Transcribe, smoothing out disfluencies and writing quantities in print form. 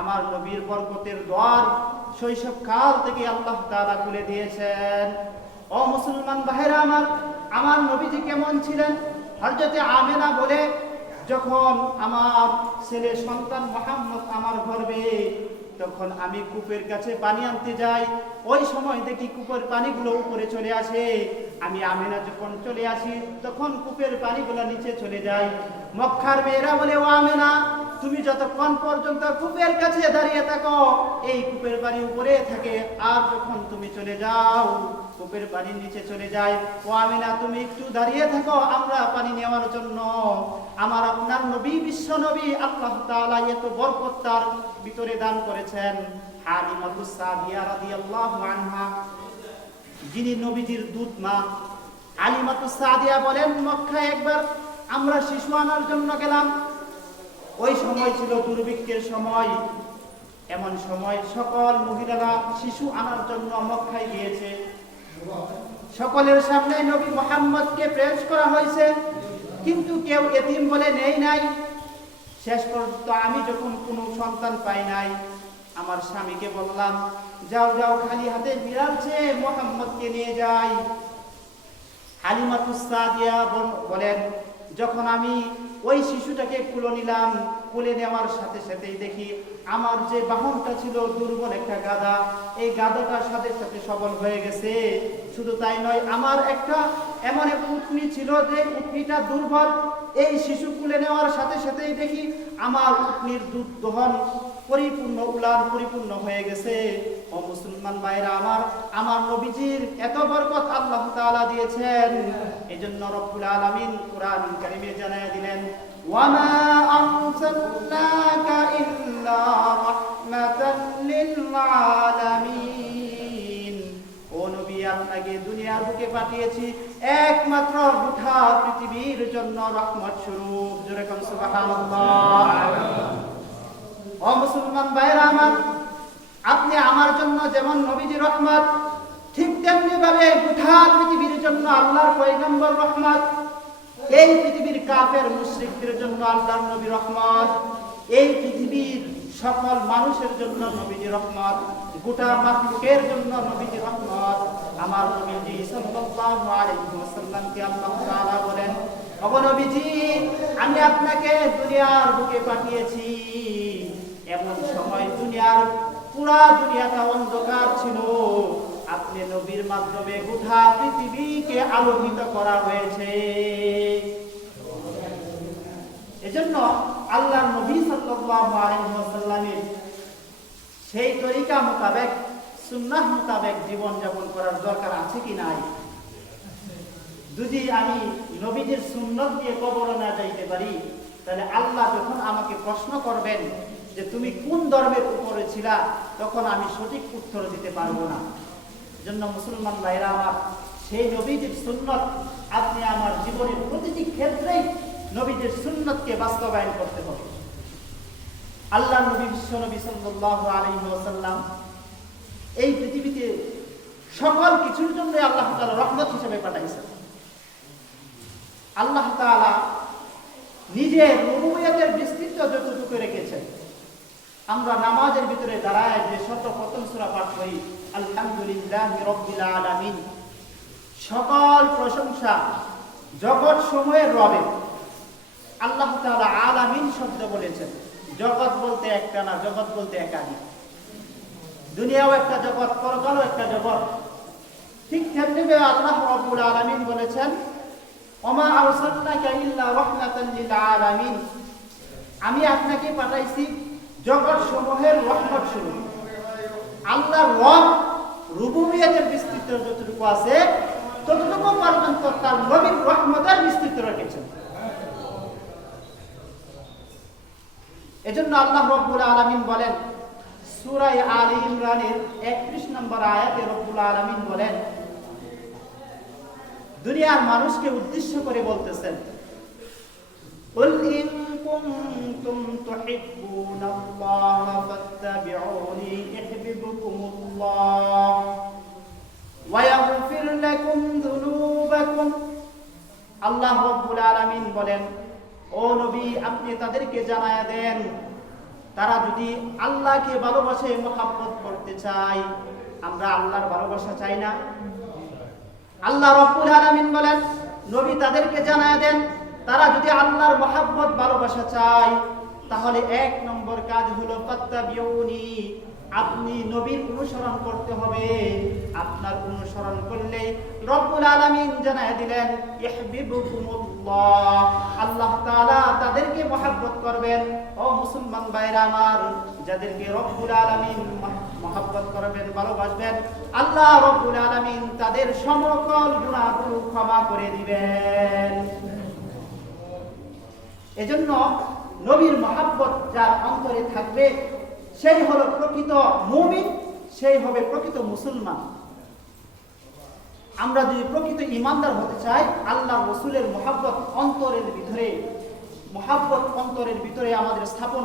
আমার নবীর বরকতের দ্বার শৈশব কাল থেকে আল্লাহ তাআলা খুলে দিয়েছেন। ও মুসলমান ভাইরা আমার নবীজি কেমন ছিলেন? হযরতে আমেনা বলে, যখন আমার ছেলে সন্তান মুহাম্মদ আমার গর্ভে, তখন আমি কূপের কাছে পানি আনতে যাই। ওই সময় দেখি কূপের পানিগুলো উপরে চলে আসে। আমি আমেনা যখন চলে আসি, তখন কূপের পানিগুলো নিচে চলে যায়। মক্কার মেয়েরা বলে, ও আমেনা, তুমি যতক্ষণ পর্যন্ত কূপের কাছে দাঁড়িয়ে থাকো, এই কূপের পানি উপরে থাকে, আর যখন তুমি চলে যাও কূপের পানি নিচে চলে যায়। ও আমেনা, তুমি একটু দাঁড়িয়ে থাকো, আমরা পানি নেওয়ার জন্য। আমার আপনার নবী, বিশ্ব নবী, আল্লাহ তাআলা এত বরকত তার ভিতরে দান করেছেন। হালিমাতুস সাদিয়া রাদিয়াল্লাহু আনহা, যিনি নবীজির দুধ মা, হালিমাতুস সাদিয়া বলেন, মক্কায় একবার আমরা শিশু আনার জন্য গেলাম। ওই সময় ছিল দুর্ভিক্ষের সময়। এমন সময় সকল মহিলারা শিশু আনার জন্য মক্কায় গিয়েছে। সকলের সামনে নবী মুহাম্মদকে পেশ করা হয়েছে, কিন্তু কেউ এতিম বলে নেই নাই। শেষ পর্যন্ত আমি যখন কোনো সন্তান পাই নাই, আমার স্বামীকে বললাম, যাও যাও, খালি হাতে বিড়াল চেয়ে মুহাম্মদকে নিয়ে যাই। হালিমাতুস সাদিয়া বলেন, যখন আমি ওই শিশুটাকে কুলে নিলাম, কুলে নেওয়ার সাথে সাথেই দেখি আমার যে বাহনটা ছিল দুর্বল একটা গাধা, এই গাধাটার সাথে সাথে সবল হয়ে গেছে। শুধু তাই নয়, আমার একটা এমন এক উটনি ছিল যে উটনিটা দুর্বল। এই শিশু কুলে নেওয়ার সাথে সাথেই দেখি আমার উটনির দুধ দহন পরিপূর্ণ, উলান পরিপূর্ণ হয়ে গেছে। ও মুসলমান ভাইরা আমার নবীজির এত বরকত আল্লাহ তাআলা দিয়েছেন। এজন্য রব্বুল আলামিন কুরআন কারীমে জানায় দিলেন, ওয়ামা আরসালনাকা ইল্লা রাহমাতাল লিল আলামিন। ও নবী, আপনাকে দুনিয়ার বুকে পাঠিয়েছি একমাত্র গোটা পৃথিবীর জন্য রহমত স্বরূপ। জোরে কোন সুবহানাল্লাহ। ও মুসলমান ভাইরা আপনি আমার জন্য যেমন নবীজি রহমত, ঠিক তেমনি ভাবে গোটা পৃথিবীর জন্য আল্লাহর পয়গম্বর রহমত। এই পৃথিবীর কাফের মুশরিকদের জন্য আল্লাহর নবী রহমত। এই পৃথিবীর সকল মানুষের জন্য নবীজি রহমত। গোটা মাখলুকের জন্য নবীজি রহমত। আমার নবীজি সাল্লাল্লাহু আলাইহি ওয়াসাল্লামকে আল্লাহ তাআলা বলেন, ওগো নবীজি, আমি আপনাকে দুনিয়ার বুকে পাঠিয়েছি। এমন সময় পুরা দুনিয়াটা অন্ধকার ছিল, আপনি নবীর মাধ্যমে গোটা পৃথিবীকে আলোকিত করা হয়েছে। এজন্য আল্লাহ নবী সাল্লাল্লাহু আলাইহি ওয়াসাল্লামের সেই তরিকা মোতাবেক, সুন্নাহ মোতাবেক জীবন যাপন করার দরকার আছে কি নাই? যদি আমি নবীজির সুন্নাত দিয়ে কবরে না যাইতে পারি, তাহলে আল্লাহ যখন আমাকে প্রশ্ন করবেন যে তুমি কোন ধর্মের উপরে ছিলা, তখন আমি সঠিক উত্তর দিতে পারবো না। জন্য মুসলমান ভাইরা সেই নবীজির সুন্নাত আপনি আমার জীবনের প্রতিটি ক্ষেত্রেই নবীজির সুন্নাতকে বাস্তবায়ন করতে হবে। আল্লাহ নবী, বিশ্ব নবী সাল্লাল্লাহু আলাইহি ওয়াসাল্লাম এই পৃথিবীতে সকল কিছুর জন্য আল্লাহ তাআলা রহমত হিসেবে পাঠাইছেন। আল্লাহ তাআলা নিজের রুবুবিয়তের বিস্তৃত যতটুকু রেখেছেন, আমরা নামাজের ভিতরে দাঁড়ায় যে সর্বপ্রথম সূরা পাঠ করি, আলহামদুলিল্লাহি রাব্বিল আলামিন, সকল প্রশংসা জগৎ সমূহের রবের। আল্লাহ তাআলা আলামিন শব্দ বলেছেন। জগৎ বলতে একটা না, জগৎ বলতে একাধিক। দুনিয়াও একটা জগৎ, পরকালও একটা জগৎ। ঠিক তেমনি আল্লাহ রাব্বুল আলামিন বলেছেন, ওমা আরসালনাকা ইল্লা রাহমাতাল লিল আলামিন, আমি আপনাকে পাঠাইছি জগৎ সমূহের রহমত স্বরূপ। আল্লাহর রুবুবিয়তের বিস্তৃত যতটুকু আছে, ততটুকু পর্যন্ত তার নবীর রহমতের বিস্তৃত রেখেছেন। এজন্য আল্লাহ রাব্বুল আলামিন বলেন, সূরা আলী ইমরানের 31 নম্বর আয়াতে রব্বুল আলামিন বলেন, দুনিয়ার মানুষকে উদ্দেশ্য করে বলতেছেন, কুল ইন কুনতুম তুহিব্বুনাল্লাহ ফাত্তাবিউনি ইউহিব্বুকুমুল্লাহ ওয়া ইয়াগফির লাকুম যুনুবাকুম। আল্লাহ রাব্বুল আলামিন বলেন, ও নবী, আপনি তাদেরকে জানায়া দেন তারা যদি আল্লাহকে ভালোবাসে, মহব্বত করতে চায়, আমরা আল্লাহর ভালোবাসা চাই না? আল্লাহ রাব্বুল আলামিন বলেন, নবী তাদেরকে জানায় দেন, তারা যদি আল্লাহর মহব্বত ভালোবাসা চায়, তাহলে 1 নম্বর কাজ হলো ফাত্তাবিউনি, আপনি নবীর অনুসরণ করতে হবে। আপনার অনুসরণ করলে রব্বুল আলামিন জানায় দিলেন ইহবিবুকুমুল্লাহ, আল্লাহ তাআলা তাদেরকে মহব্বত করবেন। ও মুসলমান ভাইরা আমার, যাদেরকে রব্বুল আলামিন মহব্বত করবেন, ভালোবাসবেন, আল্লাহ রব্বুল আলামিন তাদের সকল গুনাহগুলো ক্ষমা করে দিবেন। এজন্য নবীর মহব্বত যার অন্তরে থাকবে, সেই হলো প্রকৃত মুমিন, সেই হবে প্রকৃত মুসলমান। আমরা যদি প্রকৃত ঈমানদার হতে চাই, আল্লাহ রাসূলের মহব্বত অন্তরের ভিতরে আমাদের স্থাপন